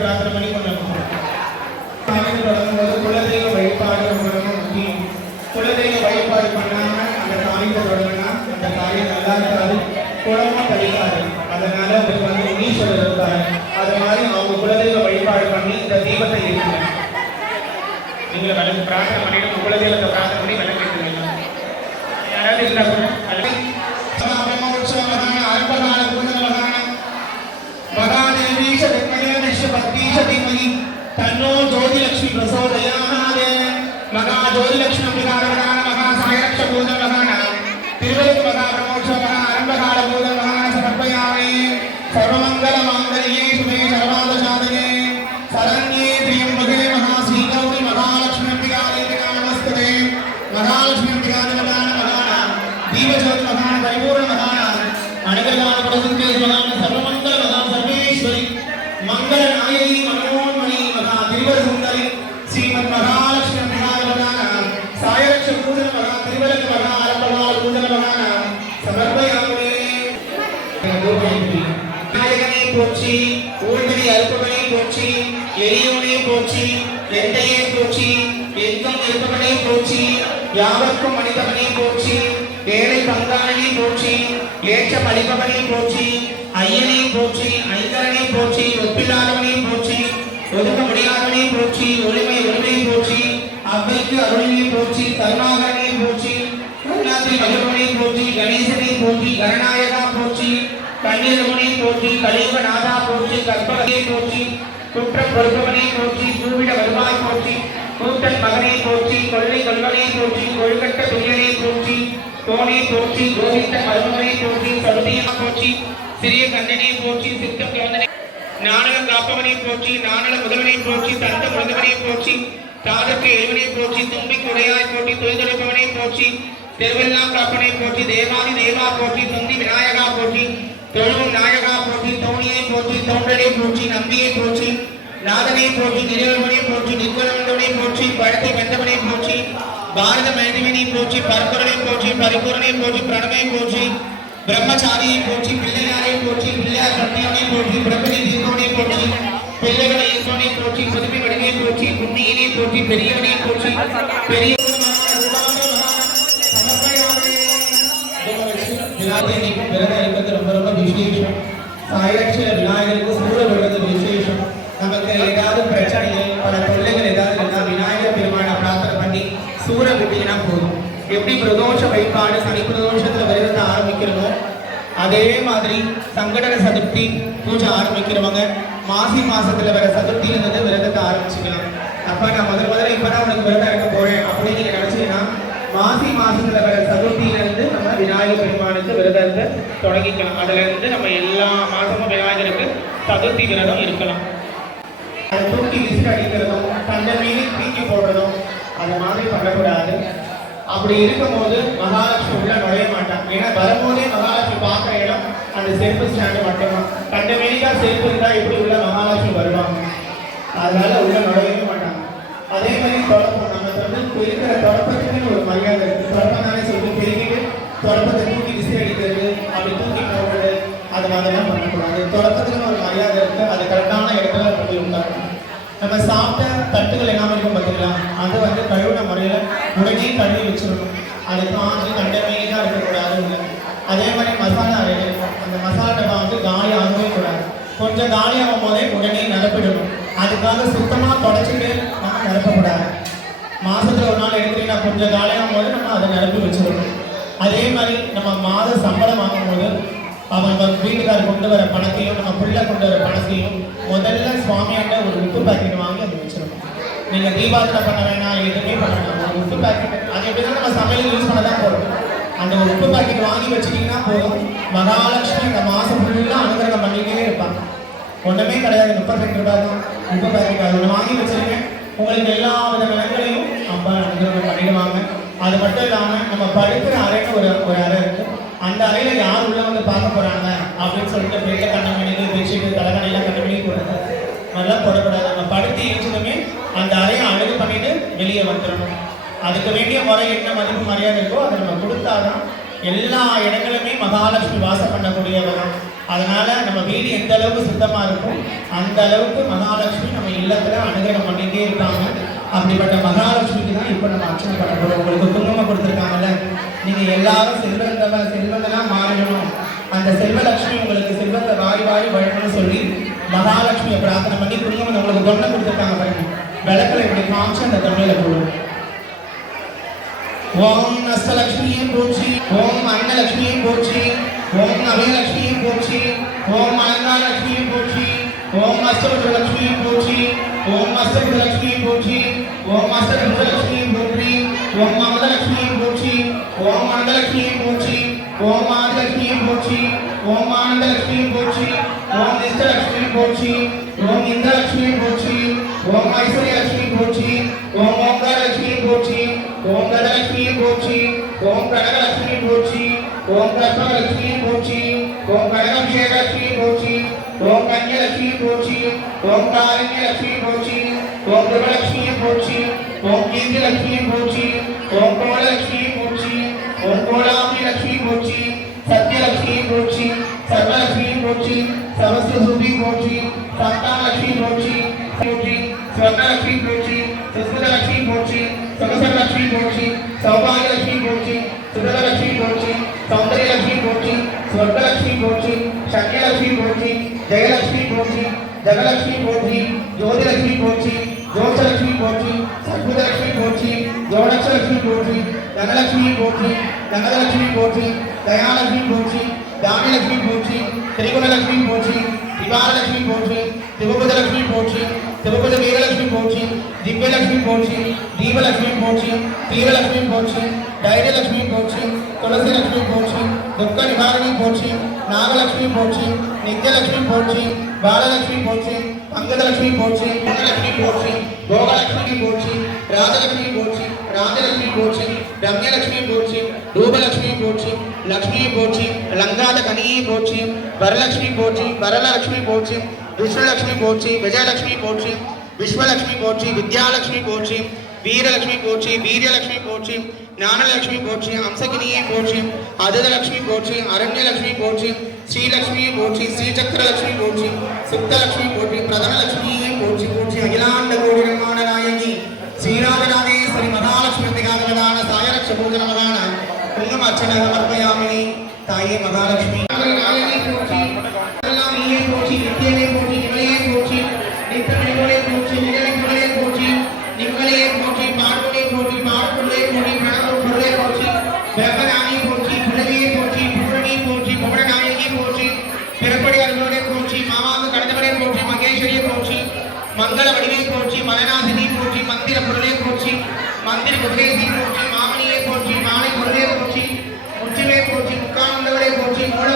பிரார்த்தனை பண்ணி கொள்ளணும். காலையில் தொடங்கும்போது குலதெய்வ வழிபாடு ரொம்ப ரொம்ப முக்கியம். குலதெய்வ வழிபாடு பண்ணாம அந்த காரியத்தை தொடங்கினா அந்த காரியம் நல்லா இருக்காது, குளமா கழிக்காது. அதனால உங்களுக்கு ஈஸ்வரர் இருப்பாரு. அது மாதிரி அவங்க குலதெய்வ வழிபாடு பண்ணி இந்த தீபத்தை ஏற்றுங்க. நீங்க விளக்கு பிரார்த்தனை பண்ணிட்டு குலதெய்வத்தை பிரார்த்தனை பண்ணி விளக்கு ஏற்றுங்க. யாராவது இல்லை तन्नो ज्योतिलक्ष्मी प्रचोदयात् महा ज्योतिलक्ष्मी प्रदान महा सायरक्ष पूजन तिरुवल्लुवर महा ब्रह्मोत्सव महा आरंभकाल पूजन महा समर्पयामि सर्वमंगल मांगल्ये शुभे सर्वार्थ साधके शरण्ये त्र्यंबके महा श्रीगौरी महालक्ष्मी अंबिकादेवी नमस्ते महालक्ष्मी अंबिकादेवी नमः दीपज्योति महा परिपूर्ण महा अनुग्रहान प्रसन्ने महा सर्वमंगल महा सर्वेश्वरी मंगल नायकी मनोन्मणि महा तिरुवर सुंदरी श्रीमद महालक्ष्मी अंबिकादेवी सायरक्ष पूजन महा तिरुवल्लुवर महा आरंभकाल पूजन महा समर्पयामि நாயகனே போற்றி ஊழ்மணி அறுப்பவனே போற்றி எளியோனே போற்றி எந்தையே போற்றி எங்கும் இருப்பவனே போற்றி யாவர்க்கும் மனிதவனே போற்றி ஏழை பங்காளனே போற்றி ஏற்றம் அளிப்பவனே போற்றி ஐயனே போற்றி ஐங்கரனே போற்றி ஒப்பில்லாதவனே போற்றி ஒதுக்க முடியாதவனே போற்றி ஒளிமை போற்றி அவ்வைக்கு அருளினை போற்றி கருணாகரனே போற்றி கருணாத்திரி மகிழ்வனே போற்றி கணேசனை போற்றி கணநாயகா போற்றி கண்ணீரமணி போற்றி கலியுகநாதா போற்றி கற்பகனே போற்றி குற்றம் பொறுப்பவனே போற்றி பூவிட வருவாய் போற்றி கூட்டன் மகனே போற்றி கொள்ளை கொல்வனே போற்றி கொழுக்கட்ட துயனே போற்றி கோனே போற்றி கோவிந்த மருமகனே போற்றி சருதியா போற்றி சிறிய கண்ணனே போற்றி சித்தம் கிழந்தனே நாணலம் காப்பவனே போற்றி நாணல முதல்வனே போற்றி தந்த முதல்வனே போற்றி தாதற்கு எழுவனே போற்றி தும்பிக்கு உடையாய் போற்றி தொய்தொழிப்பவனே போற்றி திருவெல்லாம் காப்பனே போற்றி தேவாதி தேவா போற்றி துந்தி விநாயகா போற்றி தொழுவும் நாயகா போற்றி தோணியை போற்றி தோன்றலை போற்றி நம்பியை போற்றி நாதனை போற்றி நிறுவனே போற்றி நிர்குணவந்தவனை போற்றி பழத்தை வெந்தவனை போற்றி பாரத மேதவினை போற்றி பரம்பொருளை போற்றி பரிபூரணை போற்றி பிரணமை போற்றி பிரம்மச்சாரியை போற்றி பிள்ளையாரை போற்றி பிள்ளையார் சத்தியவனை போற்றி பிரபதி தீர்க்கவனை போற்றி பிள்ளைகளை ஈஸ்வரனை போற்றி புதுமை வடிவை போற்றி புண்ணியனை போற்றி பெரியவனை போற்றி பெரிய ரொம்ப ரொம்ப விசேஷம். சாயரட்ச விநாயகருக்கு சூழ விடுறது விசேஷம். நமக்கு ஏதாவது பிரச்சனைகள் பல தொல்லைகள் ஏதாவது இருந்தால் விநாயகர் பெருமானை பிரார்த்தனை பண்ணி சூற விட்டீங்கன்னா போதும். எப்படி பிரதோஷ வழிபாடு சனி பிரதோஷத்துல விரதத்தை ஆரம்பிக்கிறோமோ அதே மாதிரி சங்கடக சதுர்த்தி பூஜை ஆரம்பிக்கிறவங்க மாசி மாசத்துல வர சதுர்த்தியிலிருந்து விரதத்தை ஆரம்பிச்சுக்கலாம். அப்ப நான் முதல்ல இப்பதான் உனக்கு விரதம் இருக்க போறேன் அப்படின்னு நீங்க நினைச்சீங்கன்னா மாசி மாசத்துல வர சதுர்த்தியிலிருந்து நம்ம விநாயகர் பெருமானுக்கு விரதத்தை தொடங்கிக்கலாம். அதுல இருந்து நம்ம எல்லா மாசமும் விநாயகருக்கு சதுர்த்தி விரதம் இருக்கலாம். அதை தூக்கி விசில் அடிக்கிறதும் தண்டை மீறி தூக்கி போடுறதும் அது மாதிரி பண்ணக்கூடாது. அப்படி இருக்கும்போது மகாலட்சுமி உள்ள நுழைய மாட்டான். ஏன்னா வரும்போதே மகாலட்சுமி பார்க்குற இடம் அந்த செருப்பு ஸ்டாண்டு மட்டும்தான். தண்டை மீறிக்கா செருப்பு இருந்தா எப்படி உள்ள மகாலட்சுமி வருவாங்க, அதனால உள்ள நுழையவே மாட்டாங்க. அதே மாதிரி தொடப்பம் நமக்கு வந்து இருக்கிற தொடப்பத்துக்குன்னு ஒரு மரியாதை இருக்கு. தொடப்பம் தானே சொல்லி பெருகிட்டு தொடப்பத்தை தூக்கி விசில் அடிக்கிறது அப்படி தூக்கி போடுறது அது மாதிரிலாம் பண்ணக்கூடாது. தொடப்பத்துக்குன்னு ஒரு மரியாதை இருக்கு. அது கரெக்டான இடத்துல கொண்டு உண்டாக்கணும். நம்ம சாப்பிட்ட தட்டுகள் எல்லாம் இருக்கும் பார்த்தீங்களா, அது வந்து கழுவுன முறையில் உடனே கழுவி வச்சிடணும். அது காஞ்சி கண்டமேதான் இருக்கக்கூடாது இல்லை. அதே மாதிரி மசாலா அறையில் இருக்கும். அந்த மசாலா டப்பா வந்து காலி ஆகவே கூடாது. கொஞ்சம் காலியாகும் போதே உடனே நிரப்பிடணும். அதுக்காக சுத்தமாக தொடச்சிட்டு நம்ம நிரப்பக்கூடாது. மாதத்தில் ஒரு நாள் எடுத்துக்கிட்டா கொஞ்சம் காலியாகும் போது நம்ம அதை நிரப்பி வச்சிடணும். அதே மாதிரி நம்ம மாத சம்பளம் வாங்கும்போது அவங்க வீட்டுக்காரர் கொண்டு வர பணத்தையும் நம்ம பிள்ளை கொண்டு வர பணத்தையும் முதல்ல சுவாமியாண்ட ஒரு உப்பு பாக்கெட் வாங்கி அதை வச்சிடணும். நீங்கள் தீபாவளி பண்ண வேணாம், எதுவுமே பண்ண வேணாம். ஒரு உப்பு பாக்கெட் அது எப்படின்னா நம்ம சமையல் யூஸ் பண்ண தான் போகிறோம். அந்த ஒரு உப்பு பாக்கெட் வாங்கி வச்சுட்டிங்கன்னா போதும். மகாலட்சுமி இந்த மாதம் ஃபுல்லாக அனுகிரகம் பண்ணிக்கிட்டே இருப்பாங்க. ஒன்றுமே கிடையாது, 32 ரூபாய் தான் உப்பு பாக்கெட். அது ஒன்று வாங்கி வச்சுருக்கேன். உங்களுக்கு எல்லா வித விலங்குகளையும் அப்போ அனுகிரகம் பண்ணிடுவாங்க. அது மட்டும் இல்லாமல் நம்ம படுக்கிற அறைன்னு ஒரு அறை இருக்குது. அந்த அறையில் யார் உள்ள வந்து பார்க்க போகிறாங்க அப்படின்னு சொல்லிட்டு பெரிய கண்ணமணிகள் பெட்ஷீட்டு தலைகணையெல்லாம் கண்ணமணி போடுறது நல்லா போடக்கூடாது. நம்ம படுத்து இருந்ததுமே அந்த அறையை அழகு பண்ணிட்டு வெளியே வந்துடணும். அதுக்கு வேண்டிய முறை என்ன மதிப்பு மரியாதை இருக்கோ அதை நம்ம கொடுத்தாதான் எல்லா இடங்களுமே மகாலட்சுமி வாசம் பண்ணக்கூடியவங்க. அதனால நம்ம வீடு எந்த அளவுக்கு சுத்தமா இருக்கும் அந்த அளவுக்கு மகாலட்சுமி நம்ம இல்லத்துல அனுகிரகம் பண்ணிட்டே இருக்காங்க. அப்படிப்பட்ட மகாலட்சுமிக்கு தான் இப்போ நம்ம அர்ச்சனை பண்ண போறோம். உங்களுக்கு குங்குமம் கொடுத்துருக்காங்கல்ல, நீங்க எல்லாரும் செல்வங்களா மாறணும், அந்த செல்வலட்சுமி உங்களுக்கு செல்வத்தை வாரி வாரி வழங்கணும்னு சொல்லி மகாலட்சுமியை பிரார்த்தனை பண்ணி குங்குமம் உங்களுக்கு தொண்டை கொடுத்துருக்காங்க பாருங்க. விளக்கில் இப்படி காமிச்சு அந்த தொண்டையில போடும். ஓம் அஷ்டலட்சுமியை போற்றி, ஓம் அன்னலட்சுமியை போற்றி, ஓம் அபயலட்சுமியை போற்றி, ஓம் அலங்காரலட்சுமியை போற்றி, ஓம் அஷ்டபுஜலட்சுமியை போற்றி, ஓம் அஷ்டபுஜலட்சுமியை போற்றி, ஓம் அஷ்டபுஜலட்சுமியை போற்றி, ஓம் அமதலட்சுமியை போற்றி, ஓம் அனந்தலட்சுமியை போற்றி, ஓம் ஆதிலட்சுமியை போற்றி, ஓம் ஆனந்தலட்சுமியை போற்றி, ஓம் நிஷ்டலட்சுமியை போற்றி, ஓம் இந்திரலட்சுமியை போற்றி, ஓம் ஐஸ்வர்யலட்சுமியை போற்றி, ஓம் ஓங்காரலட்சுமியை போற்றி, ஓம் கஜலட்சுமியை போற்றி, ஓம் கனகலட்சுமியை போற்றி, ஓம் கற்பகலட்சுமியை போற்றி, ஓம் கனகாபிஷேகலட்சுமியை போற்றி, ஓம் கன்யலட்சுமியை போற்றி, ஓம் காரண்யலட்சுமியை போற்றி, ஓம் கிருபலட்சுமியை போற்றி, ஓம் கீர்த்திலட்சுமியை போற்றி, ஓம் கோலலட்சுமியை போற்றி, ஓம் கோலாம்பி லட்சுமியை போற்றி, சத்யலட்சுமியை போற்றி, சர்வலட்சுமியை போற்றி, சரஸ்வதி போற்றி, சந்தானலட்சுமி போற்றி போற்றி, ஸ்வர்ணலட்சுமி போற்றி, சுஸ்மிதலட்சுமி போற்றி, சகசரலட்சுமி போற்றி, சௌபாகியலட்சுமி போற்றி, சுதலட்சுமி போற்றி, சௌந்தர்யலட்சுமி போற்றி, ஸ்வர்ணலட்சுமி போற்றி, சக்திலட்சுமி போற்றி, ஜெயலட்சுமி போற்றி, ஜனலட்சுமி போற்றி, ஜோதிலட்சுமி போற்றி, ஜோசலட்சுமி போற்றி, சத்புதலட்சுமி போற்றி, ஜோடக்ஷலட்சுமி போற்றி, தனலட்சுமி போற்றி, தங்கதலட்சுமி போற்றி, தயாலட்சுமி போற்றி, தானியலட்சுமி போற்றி, திரிகுணலட்சுமி போற்றி, திவாரலட்சுமி போற்றி, திவபுதலட்சுமி போற்றி, திவபுத வீரலட்சுமி போற்றி, திவ்யலட்சுமி போற்றி, தீபலட்சுமி போற்றி, தீரலட்சுமி போற்றி, தைரியலட்சுமி போற்றி, துளசிலட்சுமி போற்றி, துக்க நிவாரணி போற்றி, நாகலட்சுமி போற்றி, நித்யலட்சுமி போற்றி, பாலலட்சுமி போற்றி, அங்கதலட்சுமி போற்றி, குணலட்சுமி போற்றி, போகலட்சுமி போற்றி, ராஜலட்சுமி போற்றி, ராஜலட்சுமி போற்றி, ரம்யலட்சுமி போற்றி, ரூபலட்சுமி போற்றி, லக்ஷ்மி போற்றி, லங்காத கனியை போற்றி, வரலட்சுமி போற்றி, வரலட்சுமி போற்றி, விஷ்ணுலட்சுமி போற்றி, விஜயலட்சுமி போற்றி, விஸ்வலட்சுமி போற்றி, வித்யாலட்சுமி போற்றி, வீரலட்சுமி போற்றி, வீரியலட்சுமி போற்றி, ஞானலட்சுமி போற்றி, அம்சகினியை போற்றி, அததலட்சுமி போற்றி, அரண்யலட்சுமி போற்றி, ஸ்ரீலட்சுமியை போற்றி, ஸ்ரீசக்கரலட்சுமி போற்றி, சுப்தலட்சுமி போற்றி, பிரதமலட்சுமியை போற்றி போற்றி, அகிலாண்ட கோடி நிர்மாண நாயகி ஸ்ரீராஜராஜேஸ்வரி மகாலட்சுமி திகாதவதான சாயரட்ச பூஜன மகான குங்கும அர்ச்சனை சமர்ப்பயாமினி தாயே மகாலட்சுமி நாயகி போற்றி, நீயே போற்றி, நித்தியமே போற்றி, நிமலையே போற்றி, நித்தமணிகளே போற்றி, நிகழ்களே போற்றி, நிம்மலையே போற்றி, பார்வனே போற்றி, பார்ப்புள்ளே போற்றி, பிரணவ போற்றி, பிரம்மநாயகி போற்றி, புலவியை போற்றி, பூரணி போற்றி, பவனநாயகி போற்றி, பிறப்படி அருளோடே போற்றி, மாமாந்து கடந்தவரே போற்றி, மகேஸ்வரியை போற்றி, மங்கள வடிவை போற்றி, மலநாசினி போற்றி, மந்திர பொருளை போற்றி, மந்திர குதிரையை போற்றி, மாமணியை போற்றி, மாலை பொருளை போற்றி, முற்றிலே போற்றி, முக்கானந்தவரை போற்றி, மூல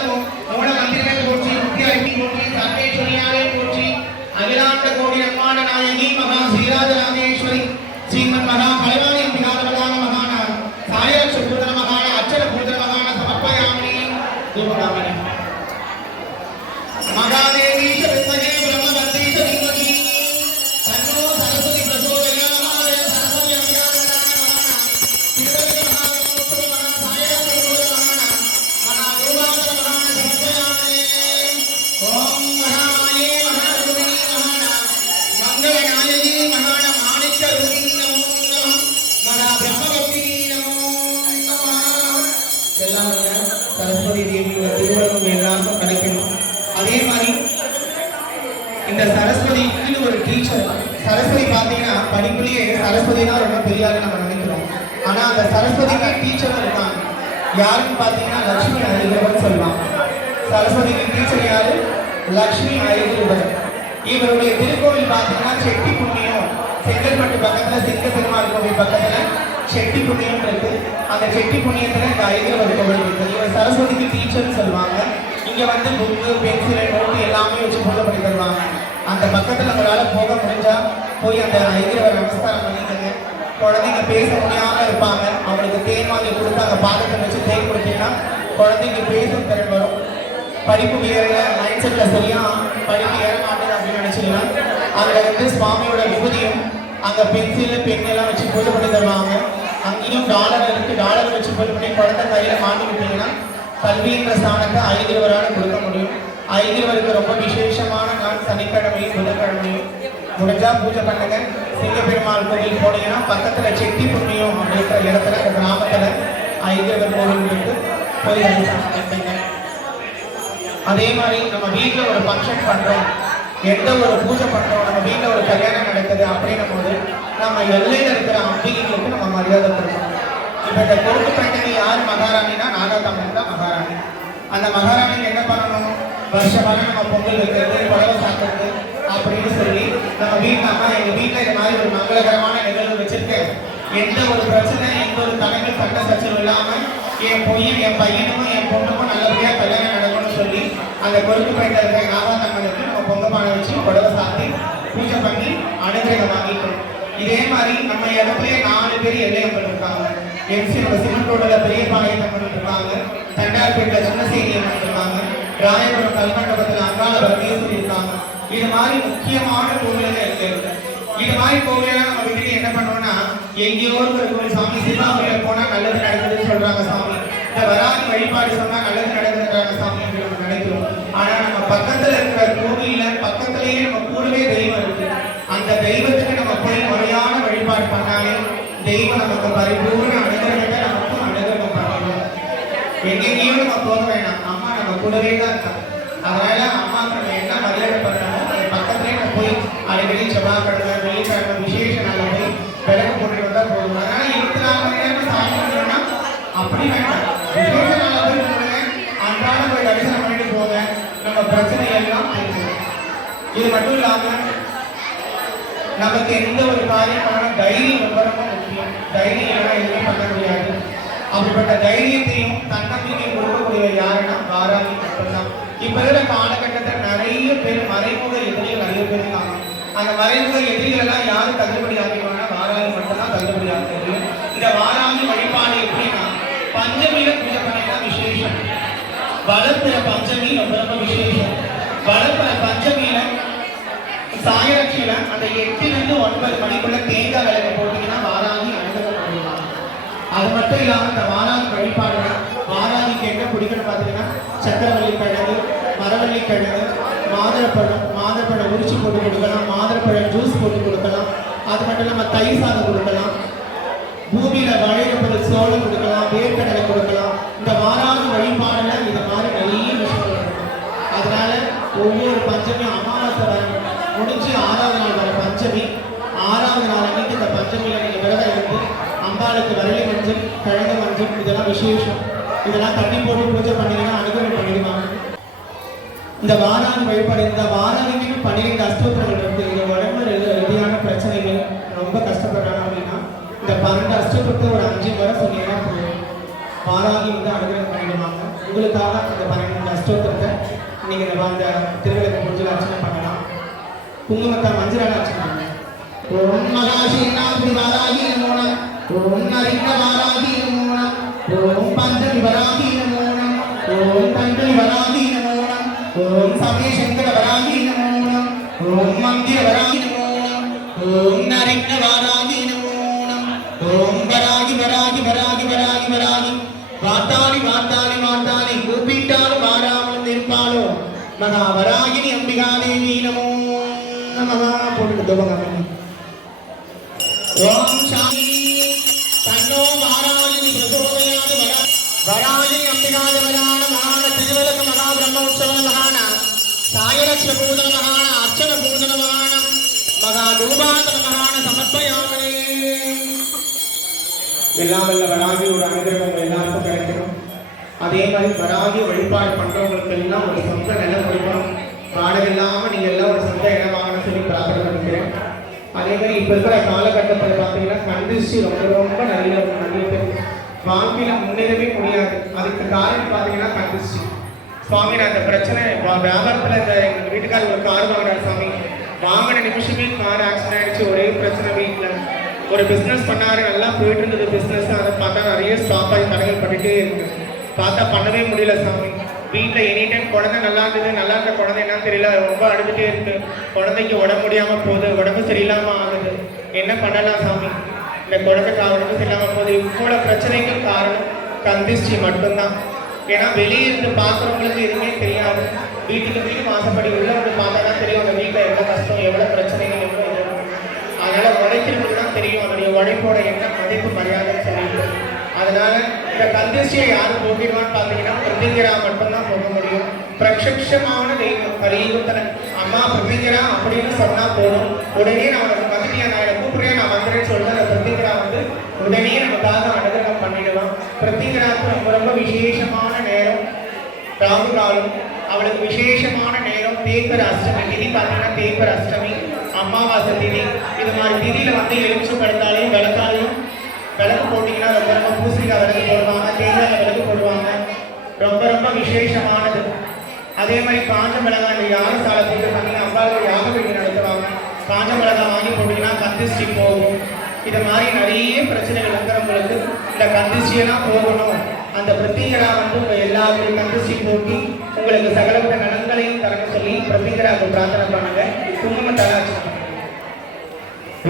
மந்திரமே போற்றி, முத்தியாய் போற்றி, சர்வேஸ்வரியாரை போற்றி, அகிலாண்ட கோடி நிர்மாண நாயகி மகா ஸ்ரீராஜராஜேஸ்வரி ஸ்ரீமன் மகா கலைவாணி திகாதவதான மகான சாயரட்ச பூஜன மகான அச்சல பூஜன மகான சமர்ப்பயாமி தூபகாமணி மகாதேவி வித்மகே பிரம்மவந்தே தீமகி தன்னோ சரஸ்வதி பிரசோதயாத் சரஸ்வதி அபியானதான மகான சிவலிங்க மகாமூர்த்தி மகா சாயரட்ச பூஜன மகான மகா ரூபாட்ச மகான சமர்ப்பயாமி ஓம் மகாமாயே மகாரூபிணி மகான மங்கள நாயகி மகான மாணிக்க ரூபிணி நமோ நமः மகா பிரம்மவந்தினி நமோ நமः. எல்லாம் சரஸ்வதி தேவியோட திருவருளும் எல்லாருக்கும் கிடைக்கணும். அதே மாதிரி இந்த சரஸ்வதி இது ஒரு டீச்சர். சரஸ்வதி பார்த்தீங்கன்னா படிப்புலயே சரஸ்வதி தான் ரொம்ப பெரியாரு நம்ம நினைக்கிறோம். ஆனா அந்த சரஸ்வதிக்கு டீச்சர் இருக்காங்க. யாருன்னு பார்த்தீங்கன்னா லட்சுமி அயகிரவன் சொல்லுவாங்க. சரஸ்வதிக்கு டீச்சர் யாரு? லட்சுமி அயகிரவன். இவருடைய திருக்கோவில் பார்த்தீங்கன்னா செட்டி புண்ணியம், செங்கல்பட்டு பக்கத்துல சிங்க பெருமாள் கோவில் பக்கத்துல செட்டி புண்ணியம் இருக்கு. அந்த செட்டி புண்ணியத்துல இந்த அயகிரவர் கோவில் இருக்கு. இவர் சரஸ்வதிக்கு டீச்சர்னு சொல்லுவாங்க. இங்க வந்து புக்கு, பென்சில், நோட்டு எல்லாமே வச்சு பூஜை பண்ணி தருவாங்க. அந்த பக்கத்துல உங்களால போக முடிஞ்சா போய் அந்த அயகிரவர் நமஸ்காரம் பண்ணிக்கங்க. குழந்தைங்க பேச முடியாம இருப்பாங்க, அவங்களுக்கு தேன் வாங்கி கொடுத்து அந்த பாதத்தை வச்சு தேன் கொடுத்தீங்கன்னா குழந்தைங்க பேசும் திறன் வரும். படிப்பு ஏறல, மைண்ட் செட்ல சரியா படிப்பு ஏற மாட்டேது அப்படின்னு நினைச்சீங்கன்னா அங்க வந்து சுவாமியோட விபூதியும் அங்க பென்சில், பென் எல்லாம் வச்சு பூஜை பண்ணி தருவாங்க. அங்கேயும் டாலர் இருக்கு, டாலர் வச்சு பூஜை பண்ணி குழந்தை கையில மாட்டி விட்டீங்கன்னா கல்வின்ற ஸ்தானத்தை அயகிரவரால கொடுக்க முடியும். ஐயர்களுக்கு ரொம்ப விசேஷமான நாள் சனிக்கிழமையும் புதன்கிழமையும். முடிஞ்சா பூஜை பண்ணுங்க. சிங்கப்பெருமாள் கோவில் போனீங்கன்னா பக்கத்துல செட்டி புண்ணியம் அப்படின்ற இடத்துல அந்த கிராமத்துல ஐயர்கள் கோவில் இருக்கு, போய் அமைப்பீங்க. அதே மாதிரி நம்ம வீட்டில் ஒரு ஃபங்க்ஷன் பண்றோம், எந்த ஒரு பூஜை பண்றோம், நம்ம வீட்டில் ஒரு கல்யாணம் நடக்குது அப்படின்னும் போது நம்ம எல்லையில் இருக்கிற அம்பிகைகளுக்கு நம்ம மரியாதை கொடுக்கணும். இப்போ இந்த கொடுக்கப்பட்டது யார் மகாராணினா நாகாத்தம்மன் தான் மகாராணி. அந்த மகாராணிக்கு என்ன பண்ணணும், வருஷம் நம்ம பொங்கல் வைக்கிறது, புடவை சாப்பிட்றது அப்படின்னு சொல்லி நம்ம வீட்டில் அம்மா எங்கள் வீட்டில் இந்த மாதிரி ஒரு மங்களகரமான நிகழ்வு வச்சிருக்கேன், எந்த ஒரு பிரச்சனை எந்த ஒரு தடைகள் சட்ட சச்சரவு இல்லாமல் என் பையனுக்கும் என் பொண்ணுக்கும் நல்லபடியாக கல்யாணம் நடக்கும்னு சொல்லி அந்த கொடுக்கப்பட்ட இருக்கிற நாகாத்தம்மனுக்கு நம்ம பொங்கல் பானை வச்சு புடவை சாத்தி பூஜை பண்ணி அனுகிரகம் வாங்கிட்டோம். இதே மாதிரி நம்ம இடத்துலயே 4 பேர் எல்லையம்மன் இருக்காங்க. எம்சி நம்ம சிமெண்டோட பெரிய பாளையத்தம்மன் இருக்காங்க, தண்டார்பேட்டில் சின்னசேரி அம்மன் இருக்காங்க, ராயபுரம் கல்மண்டபத்தில் அங்காள பரமேஸ்வரி இருக்காங்க. இது மாதிரி முக்கியமான கோவில்கள் இருக்கு. இது மாதிரி கோவிலெல்லாம் நம்ம வீட்டுக்கு என்ன பண்ணுவோம்னா, எங்கேயோ ஒரு கோவில் சாமி சிவாபுரியில போனா நல்லது நடக்குதுன்னு சொல்றாங்க சாமி, இந்த வராகி வழிபாடு சொன்னா நல்லது நடக்குதுன்றாங்க சாமி அப்படின்னு நம்ம நினைக்கிறோம். ஆனா நம்ம பக்கத்துல இருக்கிற கோவில்ல பக்கத்திலேயே நம்ம கூடவே தெய்வம் இருக்கு. அந்த தெய்வத்துக்கு நம்ம போய் முறையான வழிபாடு பண்ணாலே தெய்வம் நமக்கு பரிபூர்ண அனுகிரகத்தை நமக்கும் அனுகிரகம் பண்ணணும். எங்கெங்கேயும் நம்ம போக வேணாம், அம்மா நம்ம கூடவே தான் இருக்கா. அதனால அம்மாவுக்கு நம்ம என்ன மரியாதை பண்ணணுமோ அது பக்கத்துலேயே நம்ம போய் அடிக்கடி செவ்வாய்க்கிழமை வெள்ளிக்கிழமை விசேஷ நாளில் போய் விளக்கு போட்டுட்டு வந்தால் போதும். அதனால 24 மணி நேரம் சாமி பண்ணணும்னா அப்படி வேண்டாம், விசேஷ நாளில் போய் போடுங்க, அன்றாட போய் தரிசனம் பண்ணிட்டு போங்க, நம்ம பிரச்சனை எல்லாம் தீர்க்கும். இது மட்டும் இல்லாமல் நமக்கு எந்த ஒரு காரியம் பண்ணணும் தைரியம் ரொம்ப ரொம்ப முக்கியம். தைரியம் இல்லைன்னா எதுவுமே பண்ண முடியாது. அப்படிப்பட்ட தைரியத்தையும் தன்னம்பிக்கையும் கொடுக்கக்கூடிய யாருன்னா வாராகி மட்டும்தான். இப்ப இருக்கிற காலகட்டத்தில் நிறைய பேர் மறைமுக எதிரிகள் நிறைய பேர் இருக்காங்க. அந்த மறைமுக எதிரிகள் எல்லாம் யாரும் தள்ளுபடி ஆகிடுவாங்கன்னா வாராகி மட்டும்தான் தள்ளுபடி ஆகிறது. இந்த வாராகி வழிபாடு எப்படின்னா பஞ்சமியில பூஜை பண்ணினா விசேஷம். வளர்ப்புற பஞ்சமி ரொம்ப ரொம்ப விசேஷம். வளர்ப்புற பஞ்சமியில சாயரட்சியில அந்த 8 to 9 மணிக்குள்ள தேங்காய் விளக்கு போட்டீங்கன்னா வாராகி அனுகிரகம். அது மட்டும் இல்லாம இந்த வாராகி வழிபாடுல வாராகிக்கு என்ன பிடிக்கணும் பார்த்தீங்கன்னா சக்கரவள்ளி கிழங்கு, மரவள்ளி கிழங்கு, மாதுளப்பழம் உரிச்சு போட்டு கொடுக்கலாம், மாதுளப்பழம் ஜூஸ் போட்டு கொடுக்கலாம். அது மட்டும் இல்லாம தயிர் சாதம் கொடுக்கலாம், பூமியில வளையப்பொருள் சோளம் கொடுக்கலாம், வேர்க்கடலை கொடுக்கலாம். இந்த வாராகி வழிபாடுல இது மாதிரி நிறைய விஷயங்கள் இருக்கும். அதனால ஒவ்வொரு பஞ்சமியும் அமாவாசை முடிஞ்சு 6வது நாள் வர பஞ்சமி, 6வது நாள் அன்னைக்கு இந்த பஞ்சமியில நீங்க விரதம் இருந்து அம்பாளுக்கு வரலி மஞ்சள், கிழங்கு மஞ்சள் இதெல்லாம் விசேஷம். இதெல்லாம் தண்ணி போட்டு பூஜை பண்ணிங்கன்னா அனுகிரகம் பண்ணிடுவாங்க. இந்த வாராகி வழிபாடு, இந்த வாராகிக்கு 12 அஷ்டோத்திரங்கள் இருக்கு. இந்த உடம்பு ரீதியான பிரச்சனைகள் ரொம்ப கஷ்டப்படுறாங்க அப்படின்னா இந்த 12 அஷ்டோத்திரத்தை ஒரு 5 முறை சொன்னீங்கன்னா போதும், வாராகி அனுகிரகம் பண்ணிடுவாங்க. உங்களுக்காக இந்த 12 அஷ்டோத்திரத்தை நீங்க அந்த திருவிளக்கு பூஜையில் அர்ச்சனை பண்ணலாம். குங்குமத்தை மஞ்சள் அர்ச்சனை பண்ணுங்க. ஓம் மகாசீனாபுரி வாராகி நமோ நமः, ஓம் நரிக்க வாராகி நமோ நமः, ஓம் பஞ்சமி வராகி நமோ நமः, ஓம் தண்டலி வராகி நமோ நமः, ஓம் சமயசங்கர வராகி நமோ நமः, ஓம் மந்திர வராகி நமோ நமः, ஓம் நரிக்க வாராகி நமோ நமः, ஓம் வராகி வராகி வராகி வராகி வராகி வாத்தாளி வாத்தாளி வாத்தாளி கூப்பிட்டாலும் வாராமல் இருப்பாளோ மகா வராகினி அம்பிகா தேவி நமோ நமः. போட்டு தோபங்க. ஓம் சாமி தன்னோ வாராகினி பிரசோதயாத் வராகினி அம்பிகா தேவயான மகான திருவிளக்கு மகா பிரம்ம உற்சவ மகான சாயரட்ச பூஜன மகான அர்ச்சன பூஜன மகான மகா ரூபாந்தன மகான சமர்ப்பயாமனே. எல்லாம் வல்ல வராகியோட அனுகிரகம் எல்லாருக்கும் கிடைக்கணும். அதே மாதிரி வராகி வழிபாடு பண்றவங்களுக்கு எல்லாம் ஒரு சொந்த நிலம் கொடுக்கணும். வாடகை இல்லாம நீங்க எல்லாம் ஒரு சொந்த இடம் வாங்கணும்னு சொல்லி பிரார்த்தனை பண்ணிக்கிறேன். அதே மாதிரி இப்ப இருக்கிற காலகட்டத்தில் பார்த்தீங்கன்னா கண்டிச்சு ரொம்ப ரொம்ப நிறைய பேர் வாழ்க்கையில முன்னேறவே முடியாது. அதுக்கு காரணம் பார்த்தீங்கன்னா கண்டிச்சு. சுவாமி நான் அந்த பிரச்சனை வியாபாரத்துல இந்த எங்க வீட்டுக்காரர் ஒரு கார் வாங்கினார் சாமி, வாங்கின நிமிஷமே கார் ஆக்சிடென்ட் ஆயிடுச்சு. ஒரே பிரச்சனை வீட்டுல. ஒரு பிஸ்னஸ் பண்ணாரு, நல்லா போயிட்டு இருந்தது பிஸ்னஸ். அதை பார்த்தா நிறைய ஸ்டாப் ஆகி தடைகள் பண்ணிட்டே இருக்கு. பார்த்தா பண்ணவே முடியல சாமி. வீட்டில் எனி டைம் குழந்தை நல்லா இருந்தது, நல்லா இருந்த குழந்தை என்னன்னு தெரியல ரொம்ப அழுதுகிட்டே இருக்கு. குழந்தைக்கு உடம்பு முடியாமல் போகுது, உடம்பு சரியில்லாமல் ஆகுது. என்ன பண்ணலாம் சாமி? இந்த குழந்தைக்கு உடம்பு சரியில்லாமல் போகுது. இவ்வளோ பிரச்சனைக்கு காரணம் கந்திஷ்டி மட்டும்தான். ஏன்னா வெளியே இருந்து பார்க்குறவங்களுக்கு எதுவுமே தெரியாது. வீட்டுக்கு வீடு மாசப்படி உள்ள வந்து பார்த்தா தான் தெரியும் அந்த வீட்டில் எவ்வளோ கஷ்டம், எவ்வளோ பிரச்சனைகள், எவ்வளோ இது. அதனால உழைக்கிறவங்களுக்கு தான் தெரியும் அதனுடைய உழைப்போட என்ன மதிப்பு மரியாதைன்னு சொல்லிட்டு. அதனால இந்த கந்திஷ்டியை யாரு போட்டிடுவான்னு பார்த்தீங்கன்னா பிரதிங்கரா மட்டும்தான் போக முடியும். பிரத்யட்சமான தெய்வம் கலியுகத்துல அம்மா பிரதிங்கரா அப்படின்னு சொன்னா போதும், உடனே நான் மகிழ்ச்சியா நான் கூப்பிடுறேன், நான் வந்துறேன்னு சொல்லிட்டு அந்த பிரதிங்கரா வந்து உடனே நமக்காக அனுகிரகம் பண்ணிடுவான். பிரதிங்கராவுக்கு ரொம்ப ரொம்ப விசேஷமான நேரம் ராகு காலம், அவளுக்கு விசேஷமான நேரம் தேய்பிறை அஷ்டமி திதி. பார்த்தீங்கன்னா தேய்பிறை அஷ்டமி, அமாவாசை திதி. இது மாதிரி திதியில வந்து எலுமிச்சை பழத்தாலையும் விளக்காலையும் விளக்கு போட்டிங்கன்னா ரொம்ப ரொம்ப பூசணிக்காய் விளக்கு போடுவாங்க, தேங்காய் விளக்கு போடுவாங்க. ரொம்ப ரொம்ப விசேஷமானது. அதே மாதிரி காஞ்ச மிளகாய் இந்த யாக சாலை போட்டு பார்த்தீங்கன்னா அவ்வாறு யாக வீடு நடத்துவாங்க. காஞ்ச மிளகாய் வாங்கி போட்டிங்கன்னா கந்திஷ்டி போகும். இது மாதிரி நிறைய பிரச்சனைகள் இருக்கிறவங்களுக்கு இந்த கந்திஷ்டியெல்லாம் போகணும். அந்த பிரத்திங்கரா வந்து உங்கள் எல்லாருடைய கந்திஷ்டி போட்டி உங்களுக்கு சகலவித நலன்களையும் தரக்க சொல்லி பிரத்திங்கராவுக்கு பிரார்த்தனை பண்ணுங்க. குங்கும தலாட்சி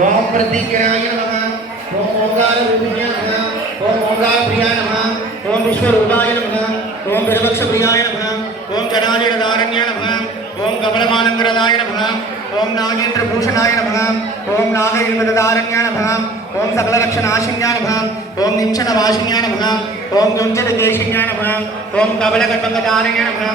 ஓம் பிரத்திங்கராய நமக, ஓம் ஓங்கார ரூபிணாய நமக, ஓம் ஓங்கார பிரியாய நமக, ஓம் விஸ்வரூபாய நமக, ஓம் பிரபக்ஷ பிரியாய நமக, ஓம் ஜடாலிரதாரண்யாய நமக, ஓம் கமலமாலங்கரதாய நமக, ஓம் நாகேந்திர பூஷணாய நமக, ஓம் நாகேந்திரதாரண்யாய நமக, ஓம் சகலலக்ஷநாசின்யாய நமக, ஓம் நிம்சன வாசின்யாய நமக, ஓம் குஞ்சத தேசின்யாய நமக, ஓம் கபலகட்பங்கதாரண்யாய நமக,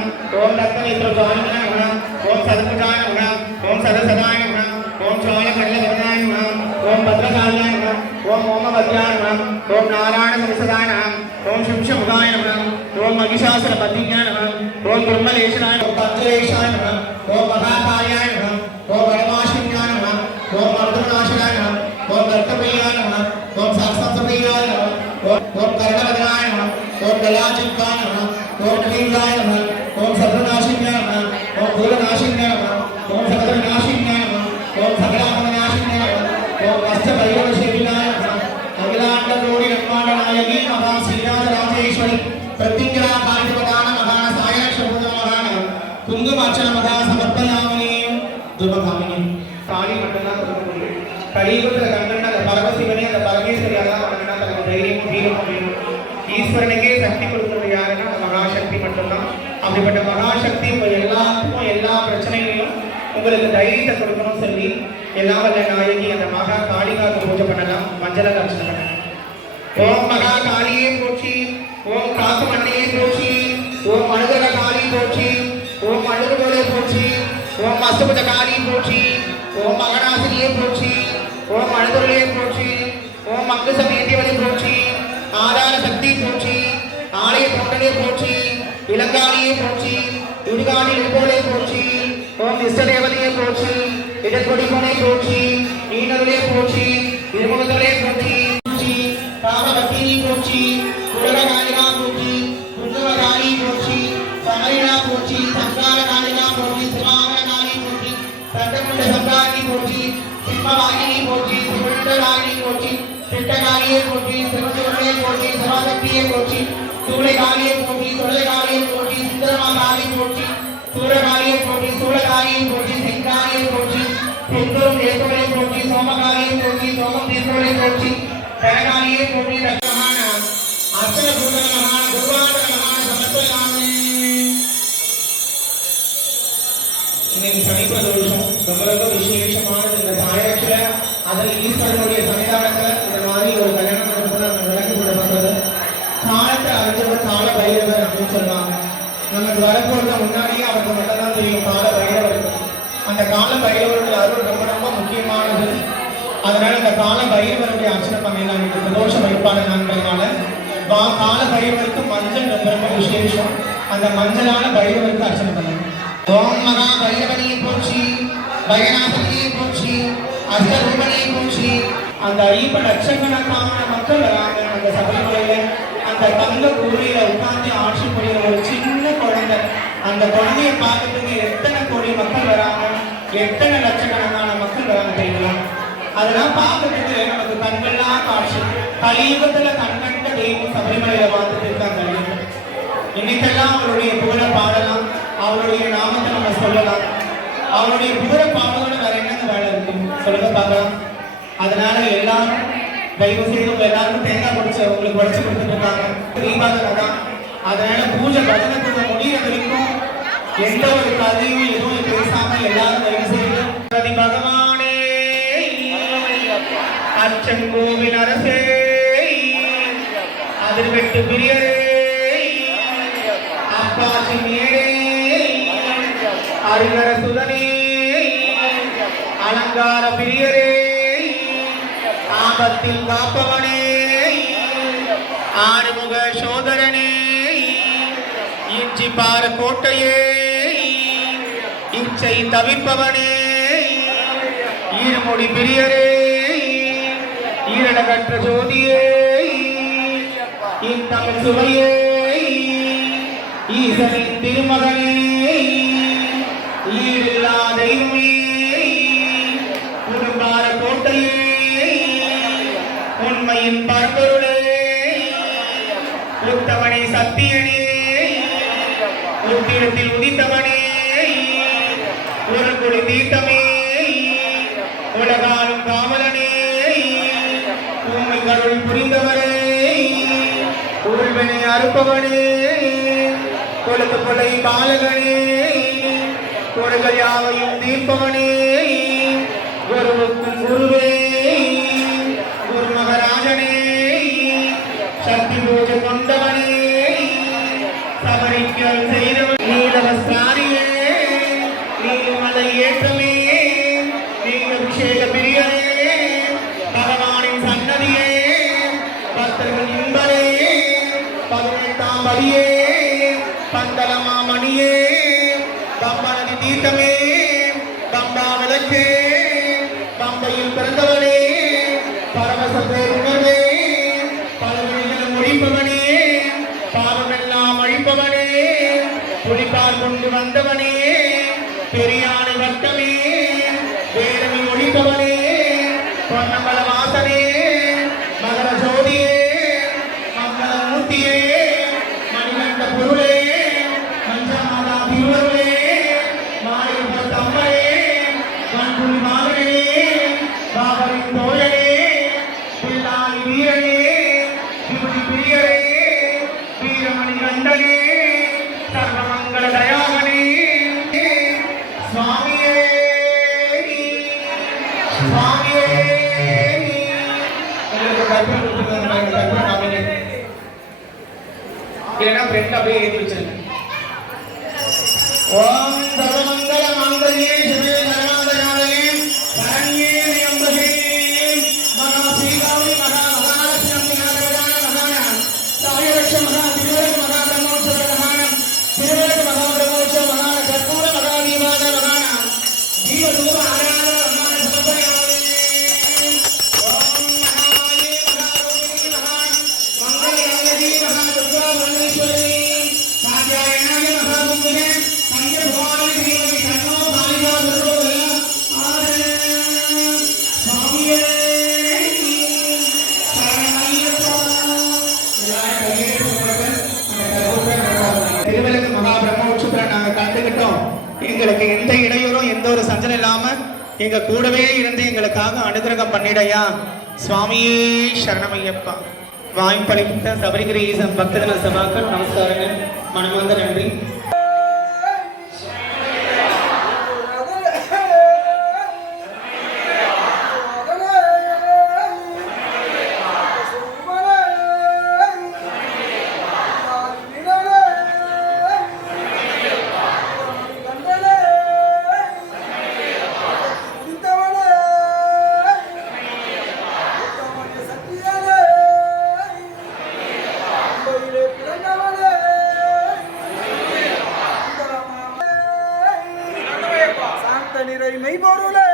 ஓம் ரத்னநேத்ரஜாலின்யாய நமக, ஓம் சதபுஜாய நமக, ஓம் சதசதாய நமக, ஓம் சோழகர்ணவர்ணாய நமக, ஓம் பத்ரகாலியாய நமக, ஓம் ஓமவத்யாய நமக, ஓம் நாராயண சம்சதாய நமக, ஓம் சிம்சமுகாய நமக, ஓம் மகிஷாசுர பத்திஞாய நமக, ஓம் பிரம்மலேஷனாய நமக, ஓம் பஞ்சலேஷாய நமக, ஓம் மகாகாயாய நமக, ஓம் வரமாசின்யாய நமக, ஓம் அர்த்தநாசனாய நமக, ஓம் ரத்தபிரியாய நமக, ஓம் சரஸ்வதபிரியாய நமக, ஓம் கர்ணவதனாய நமக, ஓம் கலாஜித்வாய நமக, ஓம் நலீந்தாய நமக, ஓம் சத்ருநாசின்யாய நமக, ஓம் பூலநாசின்யாய நமக, ஓம் சகலநாசின்யாய நமக, ஓம் சகலாபநாசின்யாய நமக, ஓம் அஷ்டபைரவசேவினாய நமக, அகிலாண்ட கோடி பிரம்மாண்ட நாயகி மகா ஸ்ரீராஜ ராஜேஸ்வரி பிரத்திங்கரா காரிபதான மகான சாயலக்ஷபூத மகான குங்குமார்ச்சன மகா சமர்ப்பயாமி துபகாமினி. தாலி மட்டும்தான் கொடுக்க முடியும். கலியுகத்தில் கண்கண்ட அந்த பரமசிவனே அந்த பரமேஸ்வரியாதான் வணங்கினா தனக்கு தைரியமும் வீரமும் வேணும். ஈஸ்வரனுக்கே சக்தி கொடுக்கிறது யாருன்னா அந்த மகாசக்தி மட்டும்தான். அப்படிப்பட்ட மகாசக்தி உங்க எல்லாத்துக்கும் எல்லா பிரச்சனைகளையும் உங்களுக்கு தைரியத்தை கொடுக்கணும்னு சொல்லி எல்லா வல்ல நாயகி அந்த மகா காளிகாக்கு பூஜை பண்ணலாம். மஞ்சள அர்ச்சனை பண்ணலாம். ஓம் மகா காளியே போற்றி, ஓம் காக்கு மண்ணையே போற்றி, ஓம் அழுகல காளி போற்றி, ஓம் அழுகுகோலை போற்றி, ஓம் அஷ்டபுஜ காளி போற்றி, ஓம் மகனாசிரியே போற்றி, ஓம் அழுதுருளே போற்றி, ஓம் அங்கு சமேந்தியவதி போற்றி, ஆதார சக்தி போற்றி, ஆலய தொண்டலே போற்றி, இளங்காளியே போற்றி, இடுகாடி உபோலே போற்றி, ஓம் இஷ்டதேவதையே போற்றி, இடக்கொடிமனை போற்றி, ஈனருளே போற்றி, இருமுகத்தலே போற்றி, காமவத்தினி போற்றி, குலகாலிகா போற்றி, குந்தவகாளி போற்றி, சமரினா போற்றி, சங்கார காளிகா போற்றி, சிவாமர காளி போற்றி, சண்டமுண்ட சங்காரி போற்றி, சிம்மவாகினி போற்றி, சிவண்டராகினி போற்றி, சிட்டகாலியே போற்றி, சிவசுரே போற்றி, சிவாசக்தியே போற்றி, சூளைகாலியே போற்றி, சுடலைகாலியே போற்றி, சுந்தரமாகாளி போற்றி, சூரகாலியை போற்றி, சூளகாலியை போற்றி, செங்காலியை போற்றி, செந்தூர் தேசவரை போற்றி, சோமகாலியை போற்றி, சோமம் தீர்த்தவரை போற்றி, கனகாலியை போற்றி, ரத்னமான அர்ச்சன பூதனமான குருவாசனமான சமர்ப்பயாமி. இன்னைக்கு சனிப்ப தோஷம் ரொம்ப ரொம்ப விசேஷமானது. இந்த சாயத்துல அதில் ஈஸ்வரனுடைய சன்னிதானத்துல இந்த மாதிரி ஒரு கல்யாண மண்டபத்தில் நம்ம விளக்கு கூட பண்றது. காலத்தை அறிஞ்சவர் கால பைரவர் அப்படின்னு சொல்லுவாங்க. நமக்கு வரப்போறது முன்னாடியே அவருக்கு மட்டும் தான் தெரியும் கால பைரவருக்கு. அந்த கால பைரவருடைய அருள் ரொம்ப ரொம்ப முக்கியமானது. அதனால இந்த கால பைரவருடைய அர்ச்சனை பண்ணலாம். இன்னைக்கு பிரதோஷ வழிபாடு நாட்கள்னால கால பைரவருக்கு மஞ்சள் ரொம்ப ரொம்ப விசேஷம். அந்த மஞ்சளான பைரவருக்கு அர்ச்சனை பண்ணணும். ஓம் மகா பைரவனியை போற்றி, பயனாசனியை போற்றி, அஷ்டரூபனியை போற்றி. அந்த ஐயப்ப லட்சக்கணக்கான மக்கள் வராங்க அந்த சபரிமலையில. அந்த தங்க கூரையில உட்கார்ந்து ஆட்சி புரிகிற ஒரு சின்ன குழந்தை. அந்த குழந்தைய பார்க்கறதுக்கு எத்தனை கோடி மக்கள் வராங்க, எத்தனை லட்சக்கணக்கான மக்கள் வராங்க தெரியுங்களா? அதெல்லாம் பார்க்கறதுக்கு நமக்கு கண்கள்லாம் காட்சி. கலியுகத்துல கண்கண்ட தெய்வம் சபரிமலையில பார்த்துட்டு இருக்காங்க. இன்னைக்கெல்லாம் அவருடைய புகழ பாடலாம், அவருடைய நாமத்தை நம்ம சொல்லலாம். அவருடைய புகழ பாடலோட வேற என்னங்க வேலை இருக்கு சொல்லுங்க பார்க்கலாம். அதனால எல்லாரும் தயவு செய்து உங்க எல்லாருக்கும் தேங்காய் பிடிச்ச உங்களுக்கு உடச்சு கொடுத்துட்டு இருக்காங்க. தீபாவளி தான் அதனால பூஜை பஜனத்துக்கு முடிகிற வரைக்கும் எந்த ஒரு கதையும் எதுவும் பேசாம எல்லாரும் தயவு செய்து பிரதி பகவானே அச்சங்கோவில் அரசே அதிர்வெட்டு பிரியரே அப்பாச்சி மேரே அரிகர சுதனே அலங்கார பிரியரே ஆபத்தில் காப்பவனே ஆறுமுக சோதரனே இஞ்சி பார கோட்டையே இச்சை தவிர்ப்பவனே ஈரமொழி பிரியரே ஈரடகற்ற ஜோதியே இந்தமிழ் சுவையே ஈசனின் திருமகனே ஈரில்லா தெய்வமே குடும்பார கோட்டையே உண்மையின் பரம்பொருளே உத்தமனே சத்தியனே உத்திரத்தில் உதித்தவனே ஒரு குடி தீர்த்தமே உலகாலும் காவலனே உண்மை கருள் புரிந்தவரே உள்வனை அறுப்பவனே கொழுத்து கொலை பாலகனே கொடைகள் யாவையும் தீர்ப்பவனே குருவுக்கும் குருவே குரு மகராஜனே சக்தி பூஜை கொண்டவனே சபரிக்கல் செய்தவன் நீலவஸ்திராரியே நீலமலை ஏற்றமே நீல அபிஷேக பிரியரே பகவானின் சன்னதியே பக்தர்கள் இன்பரே 18ஆம் படியே பந்தலமாமணியே பம்பனதி தீர்த்தமே பம்பா விளக்கே பம்பையில் பிறந்தவனே பரவச பேருணர்வே பலவழிகளும் முடிப்பவனே பாவமெல்லாம் அழிப்பவனே புலிப்பால் கொண்டு வந்தவனே பெரியானை வட்டமே வேதமை ஒழிப்பவனே பொன்னம்பல வாசனே மகர ஜோதியே மங்கள மூர்த்தியே மணிகண்ட பொருளே மஞ்சமாதா திருவருளே மாயப்ப தம்மையே கண்புலி மாகனே பாபரின் தோழனே பிள்ளாளி வீரனே விபுதி பிரியரே வீரமணி கண்டனே சர்வமங்கள தயாகனே சுவாமியே சுவாமியே இல்லைன்னா ஃப்ரெண்ட் அப்படியே ஏற்றி வச்சிருங்க. ஓம் சர்வமங்கள மங்கல்யே சிவே சர்வாந்தகாலே சரண்யே த்ரியம்பகே மகா ஸ்ரீகாரி மகா மகாலட்சுமி மகாதேவதான மகான சாயரட்ச மகா திருவேக மகா பிரம்மோற்சவ மகான திருவேக மகா பிரம்மோற்சவ மகான கற்பூர மகா தீபான மகான ஜீவதூர ஆராதன மகான சமர்ப்பயாமி. ஓம் மகாமாயே மகாரோகிணி மகான் மங்களகங்கதி மகா துர்கா பரமேஸ்வரி காத்யாயனாய மகாபுங்கே பஞ்சபுவாரி தேவி கண்ணோ காளிகா துர்கோதயா ஆரே சுவாமியே சரணமையப்பா. திருவிளக்கு மகா பிரம்மோற்சவத்தை நாங்கள் கலந்துக்கிட்டோம். எங்களுக்கு எந்த இடையூறும் எந்த ஒரு சஞ்சலம் இல்லாம எங்க கூடவே இருந்து எங்களுக்காக அனுகிரகம் பண்ணிடையா சுவாமியே சரணமையப்பா. வாய்ப்பளித்த சபரிகிரி ஈசன் பக்தர்கள சபாக்கள் நமஸ்காரங்கள் மனமார்ந்த நன்றி. நிறை மெய்பொருளே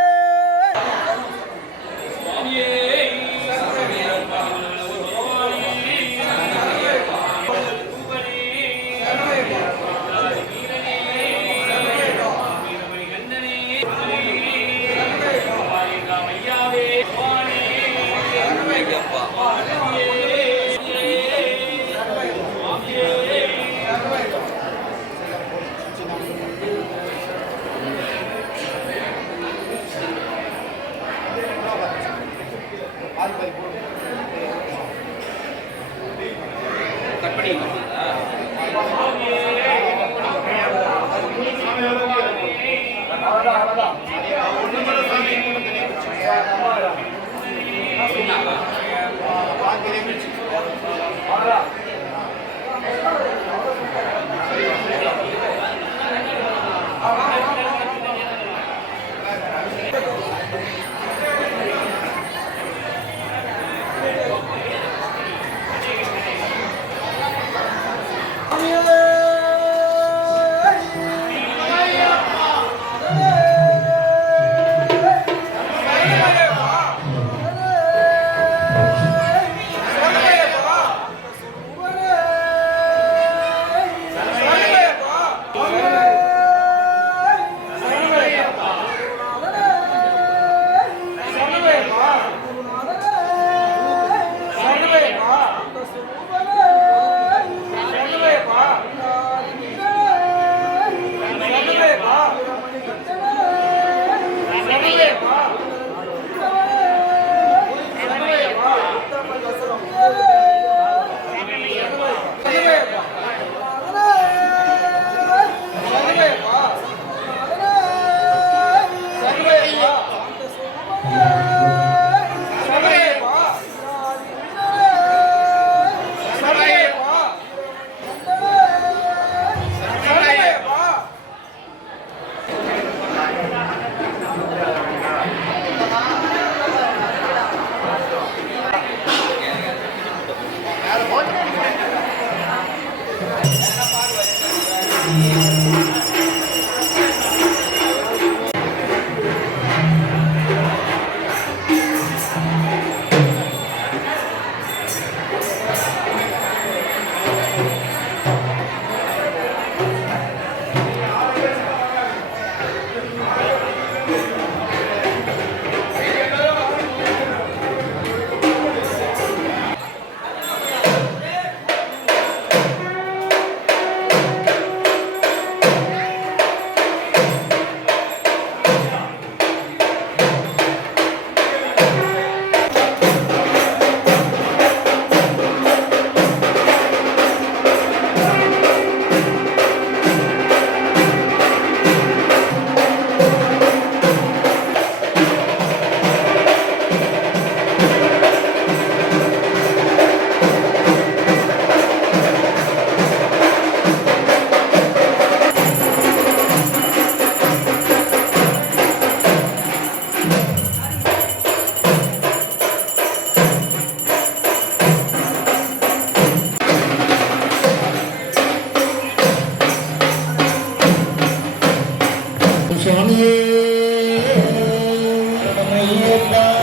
கட் பண்ணி Yeah.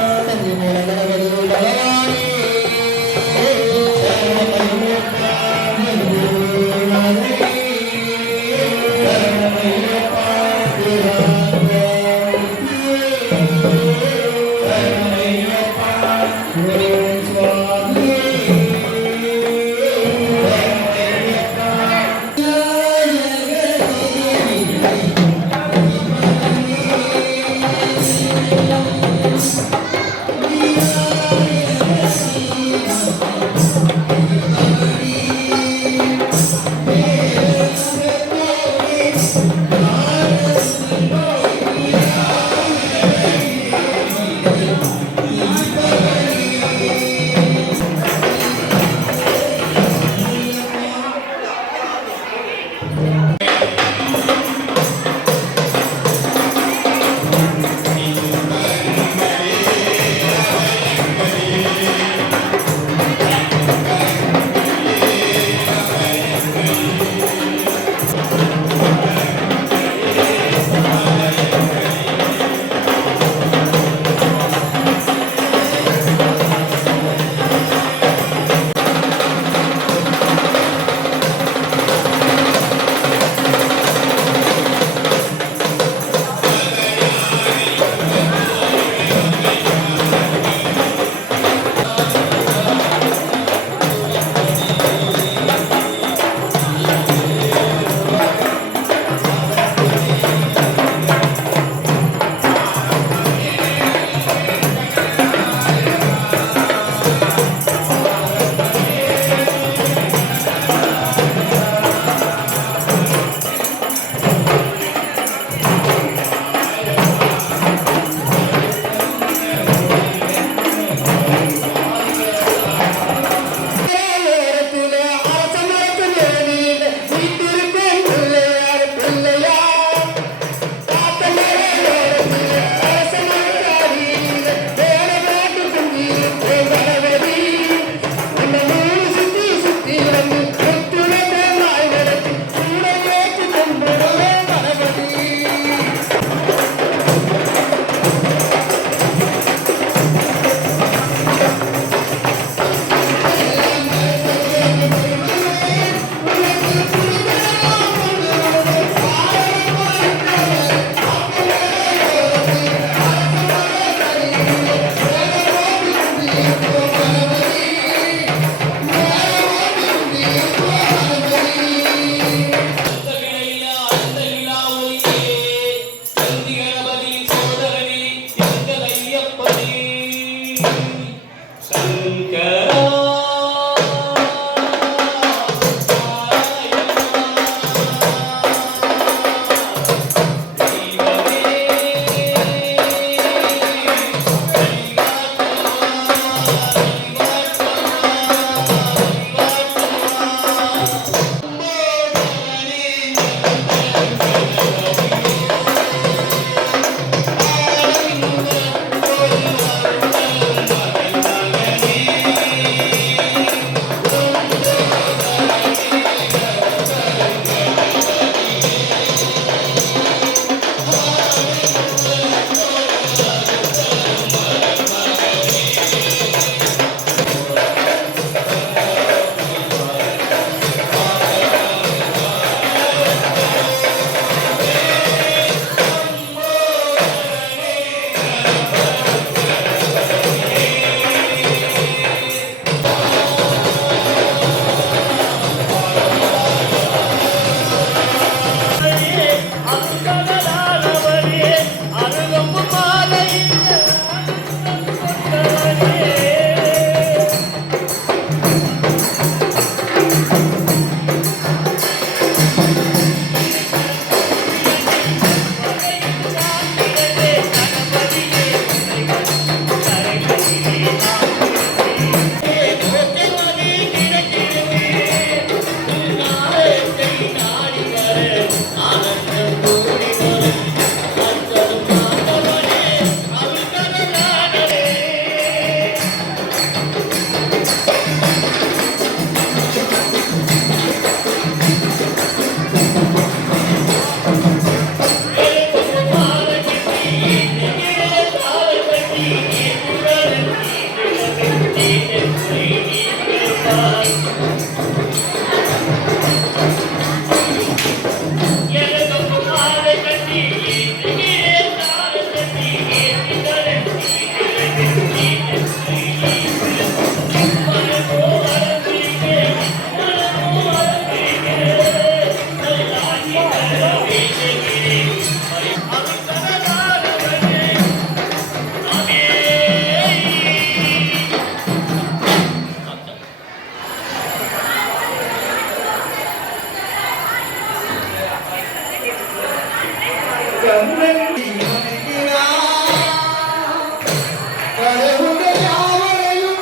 கடவுளை யாவரையும்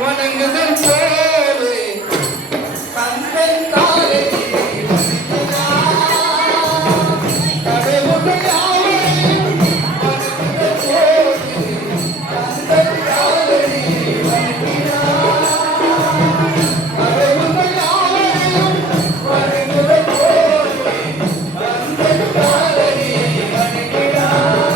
வணங்குதல் போலே கந்தன் காலை கடவுளை யாவரையும் வணங்குதல் போலே கந்தன் காலை கடவுளை யாவரையும் வணங்குதல் போலே கந்தன் காலை வணங்கினார்.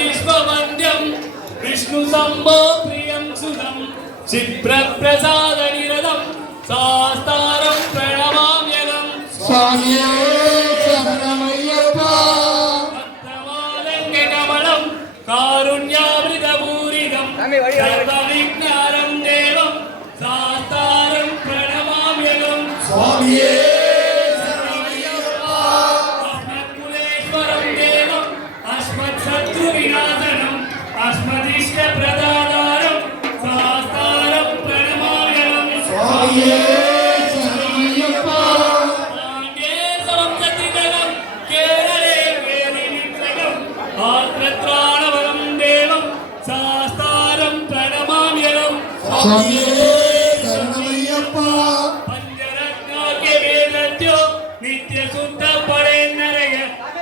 विश्ववन्द्यं विष्णुशम्भो प्रियं सुतं क्षिप्रप्रसादनिरतं सास्तारं प्रणमाम्यहं स्वामिये शरणमय्यप्पा भक्तमालङ्घ्यकमलं कारुण्यामृतपूरितं सर्वविज्ञानं देवं सास्तारं प्रणमाम्यहं स्वामिये अस्मत्कुलेश्वरं देवम् अस्मत्शत्रुविनाशनम् अस्मदिष्टप्रदातारं सास्तारं प्रणमाम्यहं स्वामिये शरणमय्यप्पा पाण्ड्ये संसतितलं केरळे वेदिविक्रमम् आर्द्रत्राणवनं देवं सास्तारं प्रणमाम्यहं स्वामिये शरणमय्यप्पा पञ्चरत्नाख्यवेदत्यो नित्यशुद्धपडेन्नरय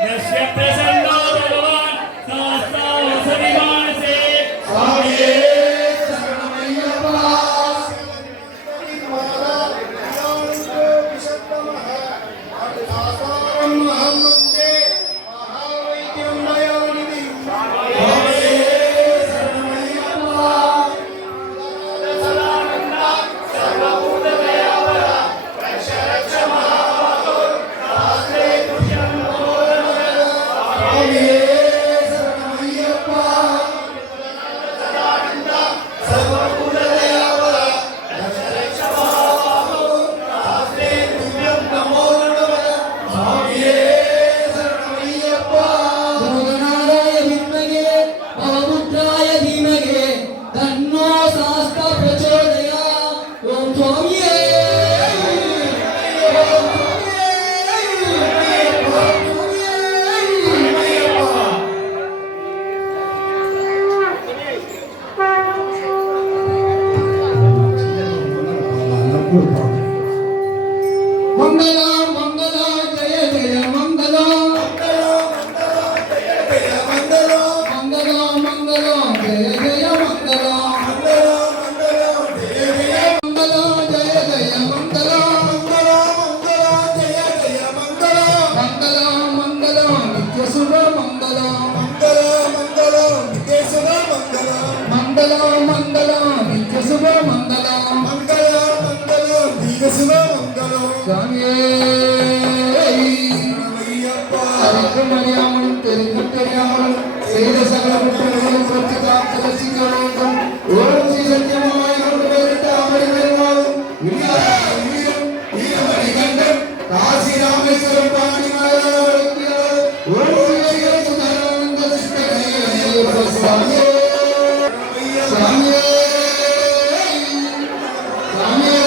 यस्य प्रसन्नो भगवान् शास्त्रावसरिमानसे स्वामिये शरणमय्यप्पा भगवनाराय विद्महे भवपुत्राय धीमहि तन्नो शास्ता प्रचोदयात् ओम स्वामिये मंगला मंगला जय जय मंगला मंगला मंगला जय जय मंगला मंगला जय जय मंगला मंगला मंगला नित्य शुभ मंगला मंगला मंगला नित्य शुभ मंगला स्वामिये அறிக்கமறியாமலும் தெரியாமலும் செய்த சகல குற்றங்களையும் பொறுத்து காத்து ரசிக்க வேண்டும் ஓம் ஸ்ரீ சத்தியமாய பேரிட்டு அமரி பெருமாளும் வீரமணி கண்டன் காசி ராமேஸ்வரம் பாண்டி மலையாளர் ஓம் ஸ்ரீ சுதானந்த சித்தனை சுவாமியே சுவாமியே சுவாமியே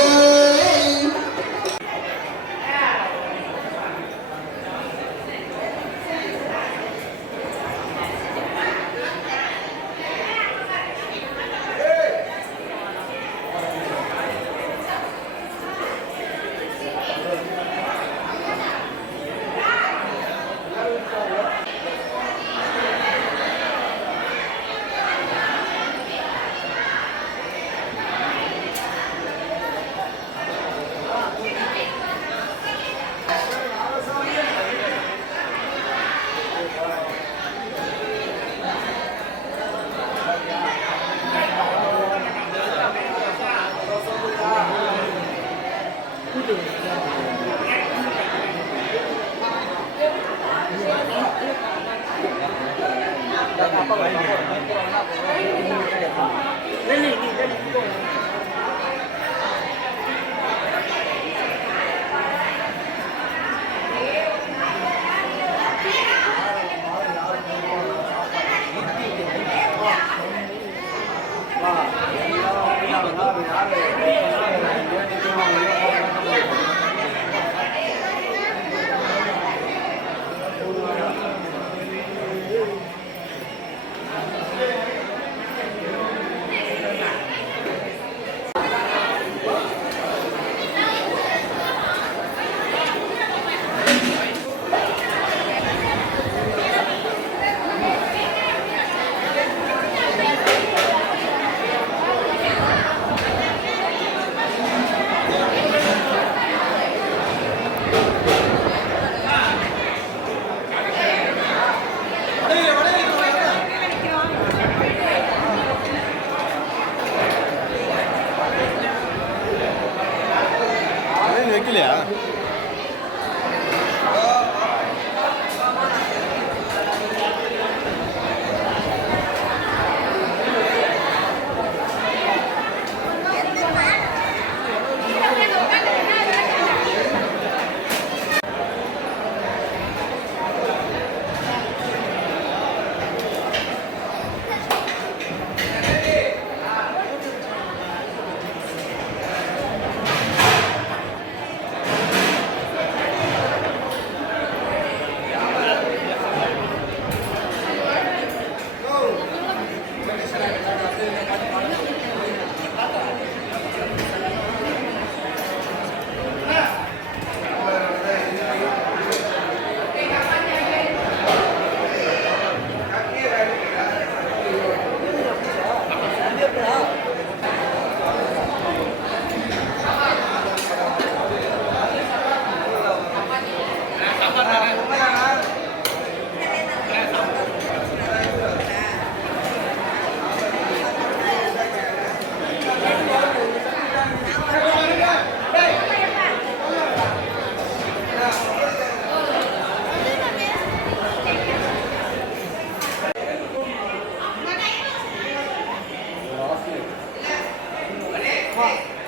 Yeah.